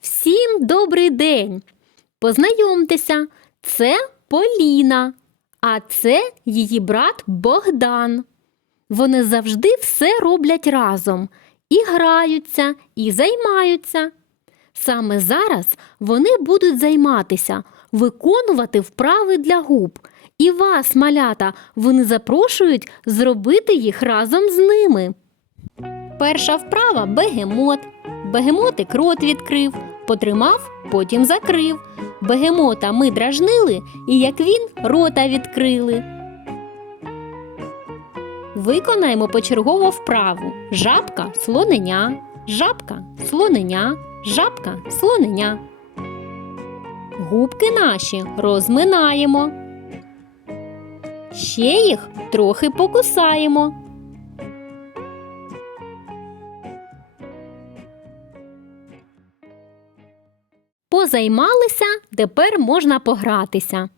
Всім добрий день! Познайомтеся, це Поліна, а це її брат Богдан. Вони завжди все роблять разом і граються, і займаються. Саме зараз вони будуть займатися, виконувати вправи для губ. І вас, малята, вони запрошують зробити їх разом з ними. Перша вправа бегемот. Бегемотик рот відкрив, потримав, потім закрив. Бегемота ми дражнили, і як він рота відкрили. Виконаємо почергово вправу. Жабка слоненя, жабка слоненя, жабка слоненя. Губки наші розминаємо. Ще їх трохи покусаємо. Позаймалися, тепер можна погратися.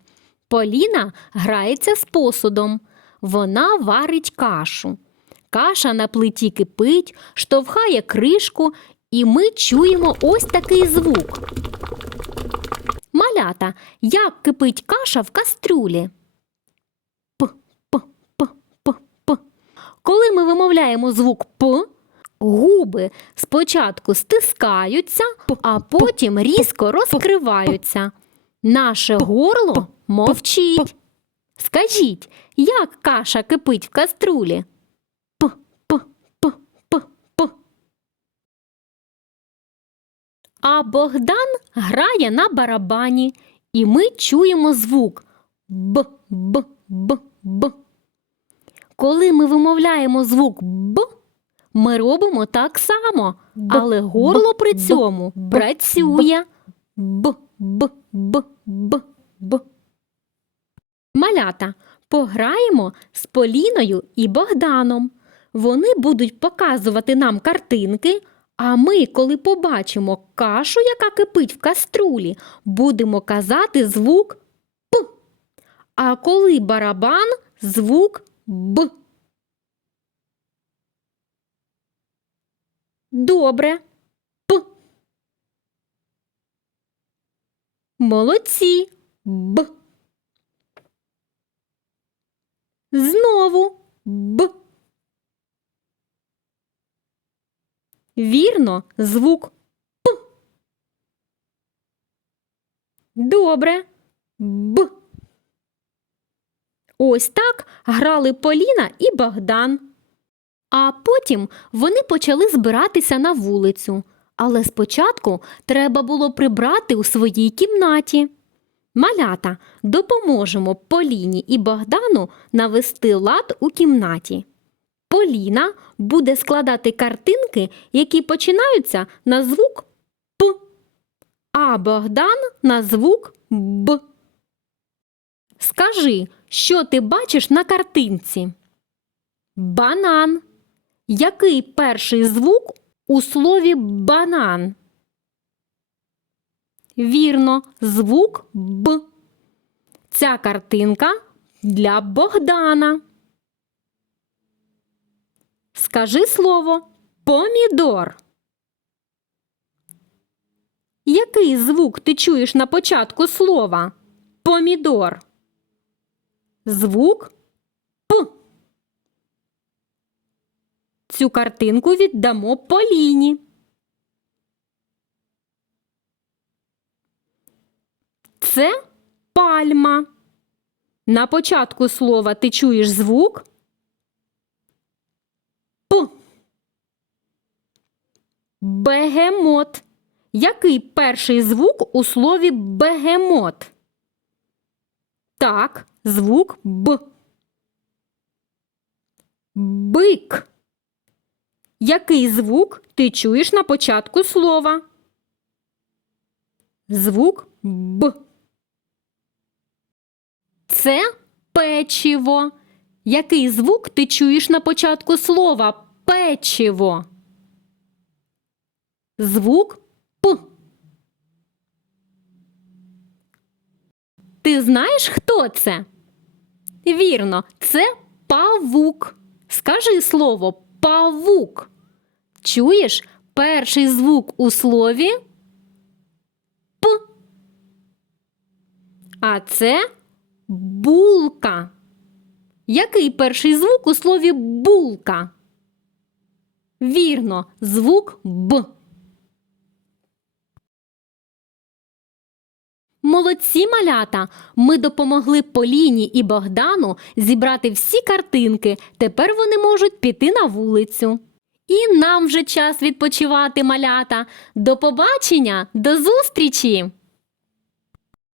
Поліна грається з посудом. Вона варить кашу. Каша на плиті кипить, штовхає кришку, і ми чуємо ось такий звук. Малята, як кипить каша в кастрюлі? П, п, п, п, п. Коли ми вимовляємо звук П, губи спочатку стискаються, а потім різко розкриваються. Наше горло мовчить. Скажіть, як каша кипить в каструлі? А Богдан грає на барабані, і ми чуємо звук Б, Б, Б, Б. Коли ми вимовляємо звук Б, ми робимо так само, але горло при цьому б, працює. Б, Б, Б, Б, Б. Малята, пограємо з Поліною і Богданом. Вони будуть показувати нам картинки, а ми, коли побачимо кашу, яка кипить в каструлі, будемо казати звук П. А коли барабан звук Б. Добре. П. Молодці. Б. Знову Б. Вірно, звук П. Добре. Б. Ось так грали Поліна і Богдан. А потім вони почали збиратися на вулицю. Але спочатку треба було прибрати у своїй кімнаті. Малята, допоможемо Поліні і Богдану навести лад у кімнаті. Поліна буде складати картинки, які починаються на звук П, а Богдан на звук Б. Скажи, що ти бачиш на картинці? Банан. Який перший звук у слові банан? Вірно, звук Б. Ця картинка для Богдана. Скажи слово помідор. Який звук ти чуєш на початку слова? Помідор. Звук П. Цю картинку віддамо Поліні. Це пальма. На початку слова ти чуєш звук П. Бегемот. Який перший звук у слові бегемот? Так, звук Б. Бик. Який звук ти чуєш на початку слова? Звук Б. Це печиво. Який звук ти чуєш на початку слова печиво? Звук П. Ти знаєш, хто це? Вірно, це павук. Скажи слово павук. Чуєш перший звук у слові П. А це булка. Який перший звук у слові булка? Вірно, звук Б. Молодці малята! Ми допомогли Поліні і Богдану зібрати всі картинки. Тепер вони можуть піти на вулицю. І нам вже час відпочивати, малята. До побачення, до зустрічі!